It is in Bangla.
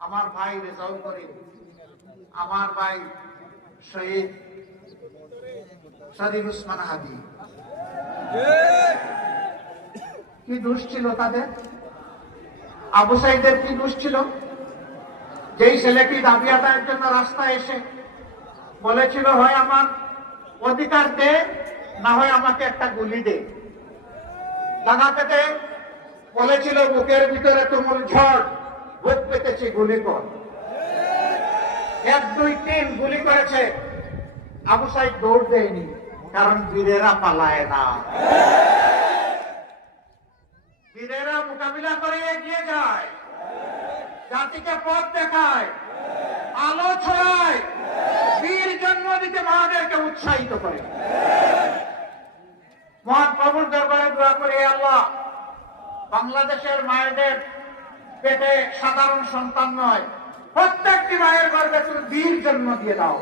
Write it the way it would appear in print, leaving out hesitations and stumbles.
আমার ভাই রেজাউল করিম, আমার ভাই শহীদ সাদিক উসমান হাদি, কি দোষ ছিল তাদের? আবু সাইদের কি দোষ ছিল? যেই ছেলেটি দাবি আদায়ের জন্য রাস্তায় এসে বলেছিল, হয় আমার অধিকার দে, না হয় আমাকে একটা গুলি দে, লাগা পেতে বলেছিল বুকের ভিতরে তুমুল ঝড়, বুক পেতেছি গুলি কর। 1, 2, 3 গুলি করেছে। আবু সাইদ দৌড় দেয়নি, কারণ বীরেরা পালায় না, বীরেরা মোকাবিলা করে এগিয়ে যায়, জাতিকে পথ দেখায়, আলো ছড়ায়, বীর জন্ম দিতে মাদেরকে উৎসাহিত করে। মহান প্রভুর দরবারে দোয়া করে, আল্লাহ বাংলাদেশের মায়েদের পেটে সাধারণ সন্তান নয়, প্রত্যেকটি মায়ের গর্ভে তুমি বীর জন্ম দিয়ে দাও।